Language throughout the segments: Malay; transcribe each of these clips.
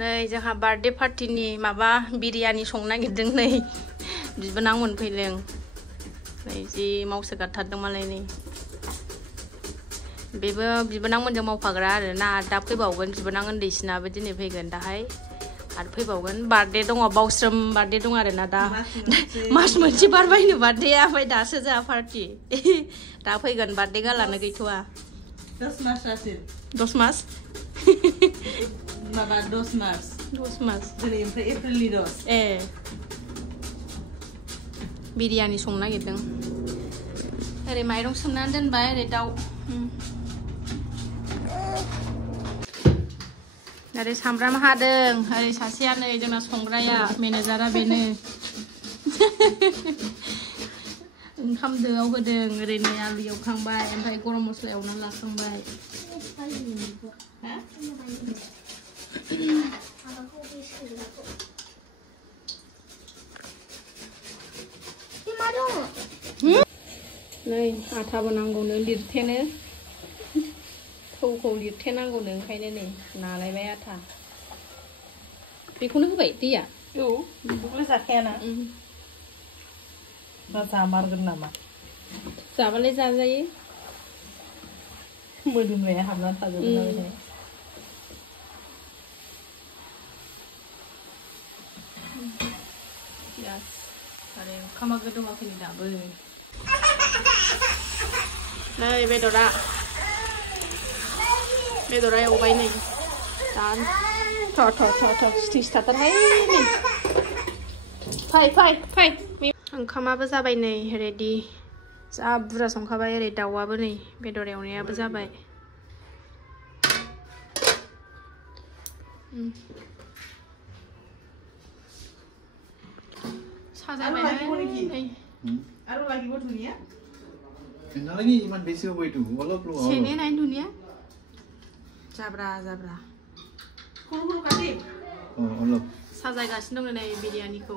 नै जोंहा बार्थडे पार्टीनि माबा बिरियानि संनो नागिरदों नै बिबोनां मोनफैदों नै जि मावसोगारथारदों मालाय नै बेबो बिबोनां मोनजों मावफाग्रा आरो ना दा फैबावगोन बिबोनां उन्दैसिनाबो दिनै फैगोन दाहाय आरो फैबावगोन बार्थडे दङ बावस्रोम बार्थडे दं आरो ना दा मास मोनसे बारबायनो बार्थडेआ ओमफ्राय दासो जोंहा पार्टी दा फैगोन बार्थडे गालानो गैथ'वा 10 मास जासिन 10 मास माबा 10 मास जेरै ओमफ्राय एप्रिलनि 10 ए बिरियानि संनो नागिरदों ओरै माइरं सोमनानै दोनबाय ओरै दाउ ओरै सामब्राम हादों ओरै सासेया नै जोंना संग्राया मेनेजारा बेनो ओंखाम दोआव होदों ओरै नै आलु एवखांबाय ओमफ्राय गरम मस्ला एवनानै लाखांबाय नै आथाबो नांगौनो लिरथेनो थौखौ लिरथेनांगौनो ओंखायनो नै नालायबाय आथा बेखौनो होबाय दैया औ बेखौलाय जाखायाना जामारगोन नामा जाबालाय जाजायो मोदोमनाया हाबनानै थाजोबगोन ना बेहाय आरो ओंखामा गोदौआखैनो दाबो नै बेदरा एवबाय नै दा सिथिंस्थाथारहाय नै फै ओंखामाबो जाबाय नै रेडि जा बुरजा संखाबाय ओरै दाउआबो नै बेदर एवनायाबो जाबाय साजायबाय আৰু লাগিব ধুনিয়া নালাগে ইমান বেছি হ'ব এইটো অলপ লও চেনে নাই ধুনিয়া जाब्रा সৰু কাটি অলপ साजायगासिनो दङ नै बिरियानिखौ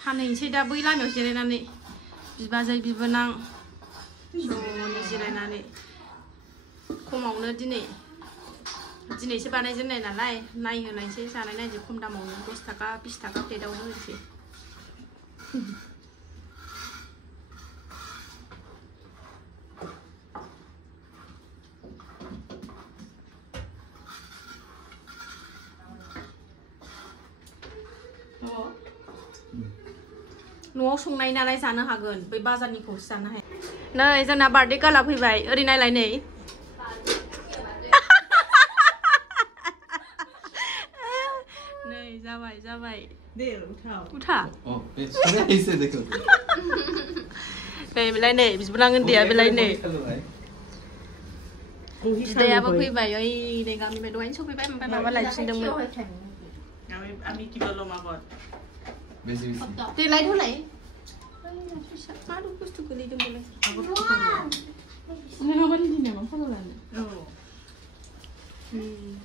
फानहैनोसै दा बै लामायाव जिरायनानै बिबाजै बिबोनां ज'नो जिरायनानै खमावनो दिनैसो बानायजेननाय नालाय नायहोनायसै जानाय नायदो खम दामावनो 10 थाखा 20 थाखा प्लेटावनो होनोसै न'आव संनाय नालाय जानो हागोन बै बाजारनिखौसो जानो हाया नै जोंना बार्थडे गाला फैबाय ओरै नायलाय नै नै जाबाय दे उठा ऐसे देखो नै बेलाय नै बिबोनां उन्दैया बेलाय नै बिदायाबो फैबाय ओइ नै गामिनिफ्राय दहायनो सफैबाय ओमफ्राय माबा लायफिनदोंमोन আমি কিবা লম আগত बेसी दे लाइट होलाय मा दं बुस्थु गोलैदों बोलाय नङाबा दिनै मा खालामनो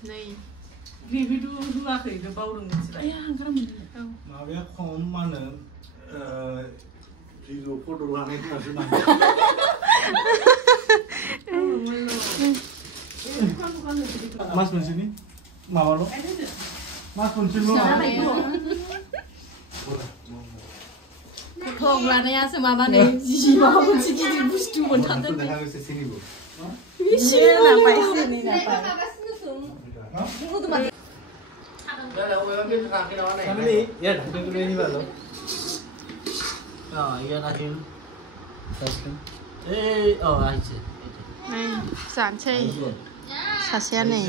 नै बेबिदु रुवाखै बावदों मिथिबाय माबाया खम मा होनो भिडिअ फट' लानायफोरासो नांगौ मास मोनसेनि माबाल' मास मोनसेल' फट' लानायासो माबानै जि माबा मोनसे गिदिर बुस्थु मोनथारदों जानोसै सासेया नै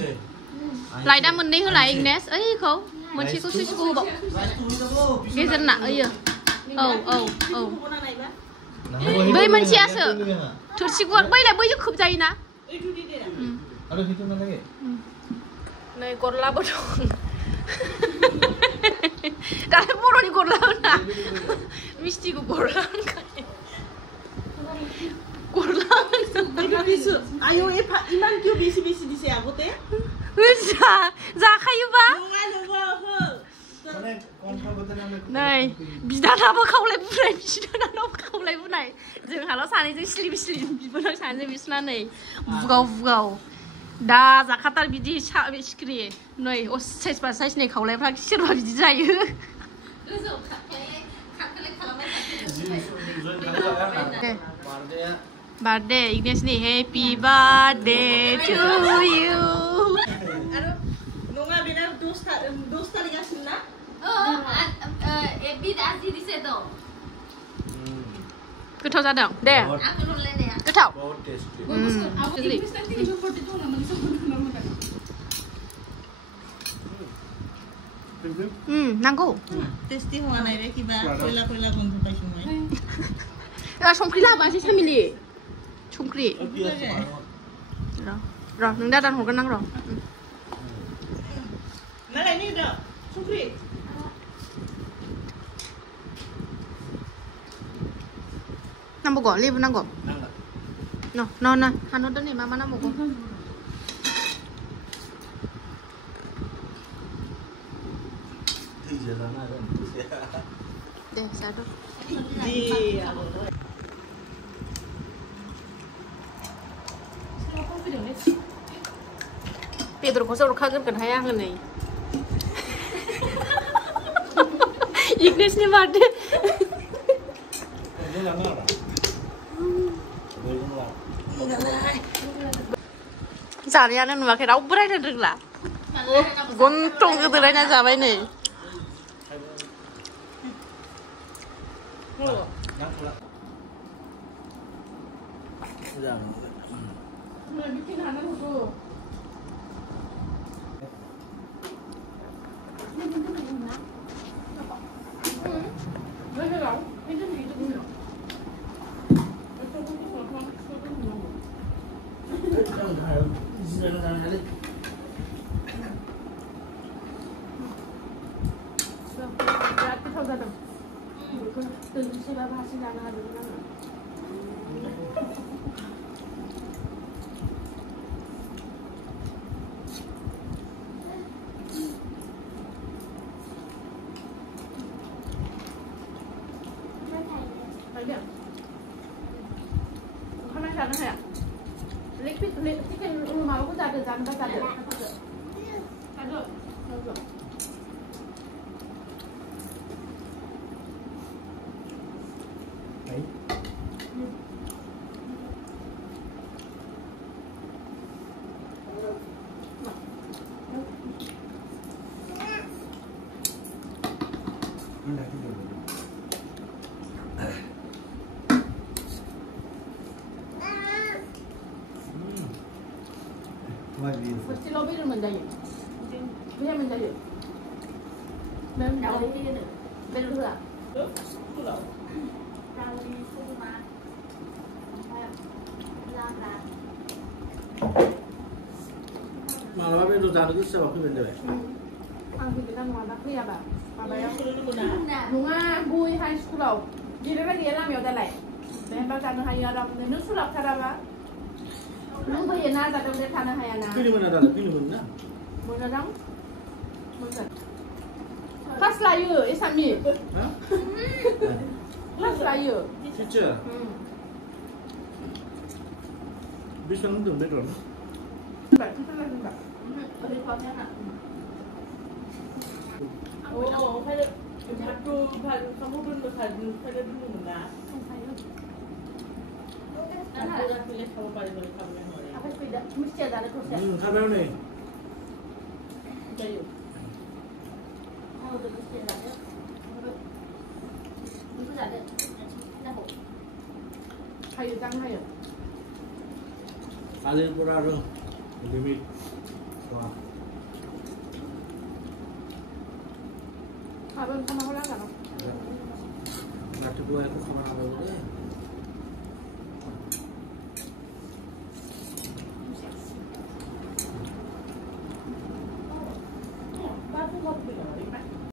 लाइटआ मोननै होलाय इंनेस ओइखौ मोनसेखौ सुइचखौ होबाव गेजेरना ओइयो औ बै मोनसेयासो थोरसि गुवार बैलाय बैयो खोबजायोना नै गरलाबो दं दालाय बर'नि गरला होना मिस्टिखौ गरला होनखायो गरला आयौ इमान किउ बेसि दिसे আগতে जाखायोबा नै बिदा दादाबो खावलायबोनाय बिदानाबो खावलायबोनाय जोंहाल' सानैजों स्लिम बिबोनां सानैजों बिसना नै बुगाव दा जाखाथार बिदि सिख्रि नै साइज बा साइज नै खावलायफ्रा सोरबा बिदि जायो बार्थडे इग्नेसनि हेपि बार्थडे टु इउ नङा बेना 10 तारिखआसिम ना गोथाव जादों दे गोथाव नांगौ टेस्टी हुआ नाही रे किबा कोयला गंध पाइছো মই संख्रि लाबासै सामिलि संख्रि र नों दादान हरगोन आं र नालाय नि दा संख्रि नांगौ लेबु नांगौ न हानहरदो नै मा नांबावगौ deh satu बेदरखौसो हरखाग्रोगोन हाय आङो नै इग्नेसनि बार्थडे जानायानो नुवाखै रावबो रायलायनो रोंला गन्थं गोदोलायना जाबाय नै Pasti lo biru menjadi, biru menjadi. Memang jauh ini kan? Biru lah. Pulau. Malah biru jauh itu siapa pun menjadi. kita mau ada kuya ba? Apa ya? Bunga bui high school. Jadi lagi ya lama udah leh. Dan bahkan hanya ada nu sulap karaba. Nu bayar nada tapi dia tanah hanya na. Pilih mana dah? Pilih mana? Mana dong? Mana? Kelas layu, isami. Hah? Kelas layu. Teacher. Bisa nonton betul. Mbak, kita lagi mbak. Beri kuahnya nak. Oh, pada kamu belum pada dulu mana? Aku pilih kamu pada dulu kamu yang mana? Apa sepeda? Mesti ada kursi. Kabar ni. Kayu. Oh, tu mesti ada. Itu ada. Dah. Kayu jangan kayu. Alir pura tu. Limit. Wah. Abang sama orang kan? Nanti dua aku sama apa boleh?